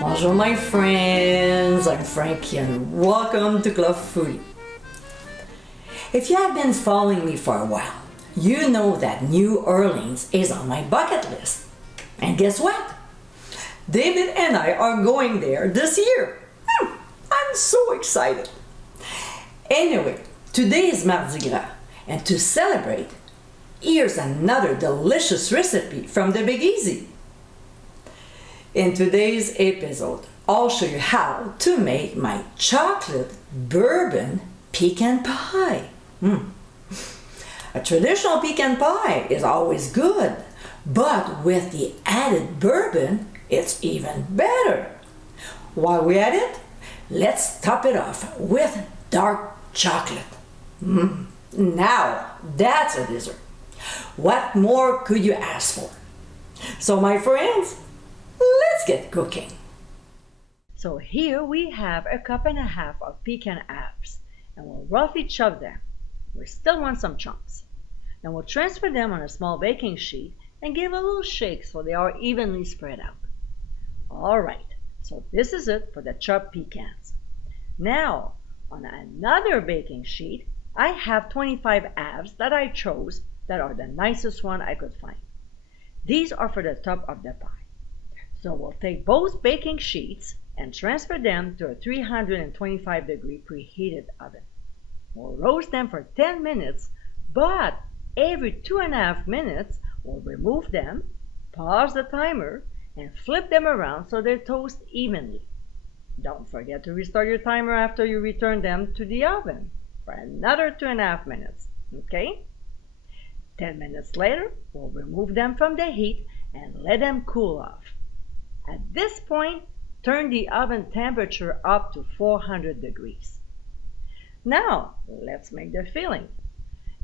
Bonjour my friends, I'm Frankie and welcome to Club Foodie. If you have been following me for a while, you know that New Orleans is on my bucket list. And guess what? David and I are going there this year. I'm so excited. Anyway, today is Mardi Gras, and to celebrate, here's another delicious recipe from the Big Easy. In today's episode, I'll show you how to make my chocolate bourbon pecan pie. A traditional pecan pie is always good, but with the added bourbon, it's even better. While we're at it, let's top it off with dark chocolate. Now, that's a dessert. What more could you ask for? So my friends, let's get cooking. So here we have 1.5 cups of pecan halves, and we'll roughly chop them. We still want some chunks. Then we'll transfer them on a small baking sheet and give a little shake so they are evenly spread out. Alright, so this is it for the chopped pecans. Now, on another baking sheet, I have 25 halves that I chose that are the nicest one I could find. These are for the top of the pie. So we'll take both baking sheets and transfer them to a 325-degree preheated oven. We'll roast them for 10 minutes, but every 2.5 minutes, we'll remove them, pause the timer, and flip them around so they toast evenly. Don't forget to restart your timer after you return them to the oven for another 2.5 minutes, okay? 10 minutes later, we'll remove them from the heat and let them cool off. At this point, turn the oven temperature up to 400 degrees. Now, let's make the filling.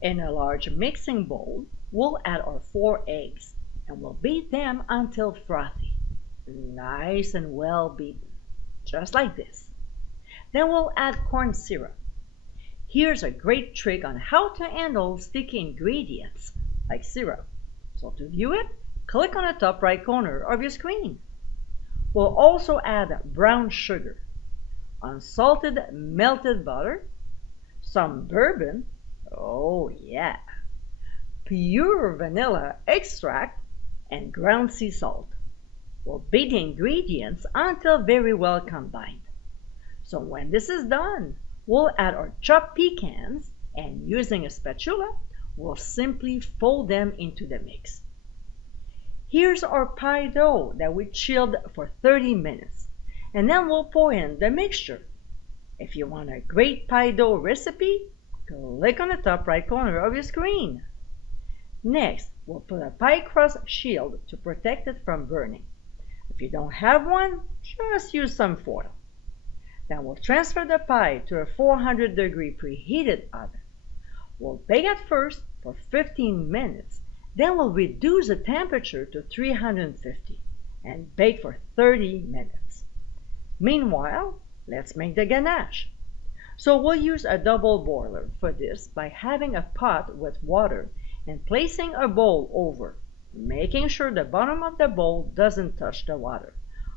In a large mixing bowl, we'll add our 4 eggs and we'll beat them until frothy. Nice and well beaten, just like this. Then we'll add corn syrup. Here's a great trick on how to handle sticky ingredients like syrup. So to view it, click on the top right corner of your screen. We'll also add brown sugar, unsalted melted butter, some bourbon, oh yeah, pure vanilla extract, and ground sea salt. We'll beat the ingredients until very well combined. So when this is done, we'll add our chopped pecans and using a spatula, we'll simply fold them into the mix. Here's our pie dough that we chilled for 30 minutes, and then we'll pour in the mixture. If you want a great pie dough recipe, click on the top right corner of your screen. Next, we'll put a pie crust shield to protect it from burning. If you don't have one, just use some foil. Then we'll transfer the pie to a 400-degree preheated oven. We'll bake at first for 15 minutes. Then we'll reduce the temperature to 350 and bake for 30 minutes. Meanwhile, let's make the ganache. So we'll use a double boiler for this by having a pot with water and placing a bowl over, making sure the bottom of the bowl doesn't touch the water.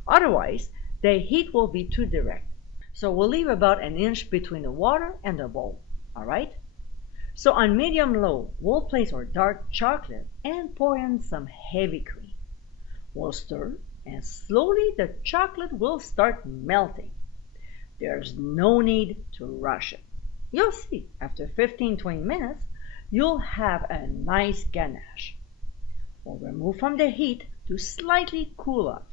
Otherwise, the heat will be too direct. So we'll leave about 1 inch between the water and the bowl, alright? So on medium-low, we'll place our dark chocolate and pour in some heavy cream. We'll stir, and slowly the chocolate will start melting. There's no need to rush it. You'll see, after 15-20 minutes, you'll have a nice ganache. We'll remove from the heat to slightly cool off.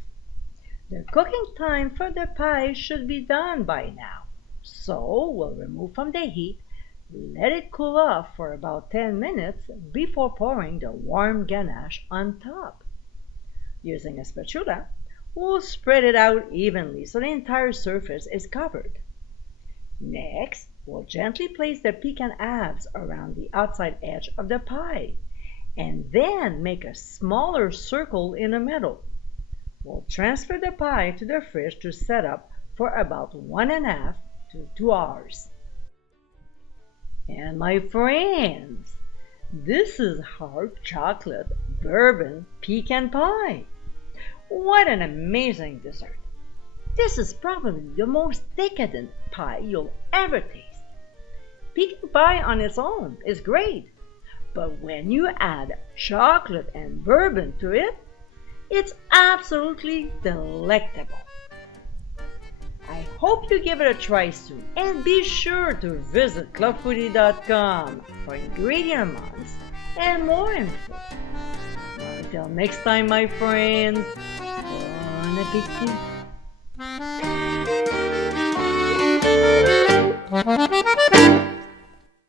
The cooking time for the pie should be done by now. So we'll remove from the heat, let it cool off for about 10 minutes before pouring the warm ganache on top. Using a spatula, we'll spread it out evenly so the entire surface is covered. Next, we'll gently place the pecan halves around the outside edge of the pie, and then make a smaller circle in the middle. We'll transfer the pie to the fridge to set up for about 1.5 to 2 hours. And my friends, this is our chocolate bourbon pecan pie. What an amazing dessert! This is probably the most decadent pie you'll ever taste. Pecan pie on its own is great, but when you add chocolate and bourbon to it, it's absolutely delectable. I hope you give it a try soon, and be sure to visit clubfoodie.com for ingredient amounts and more info. Until next time, my friends, bon appetit!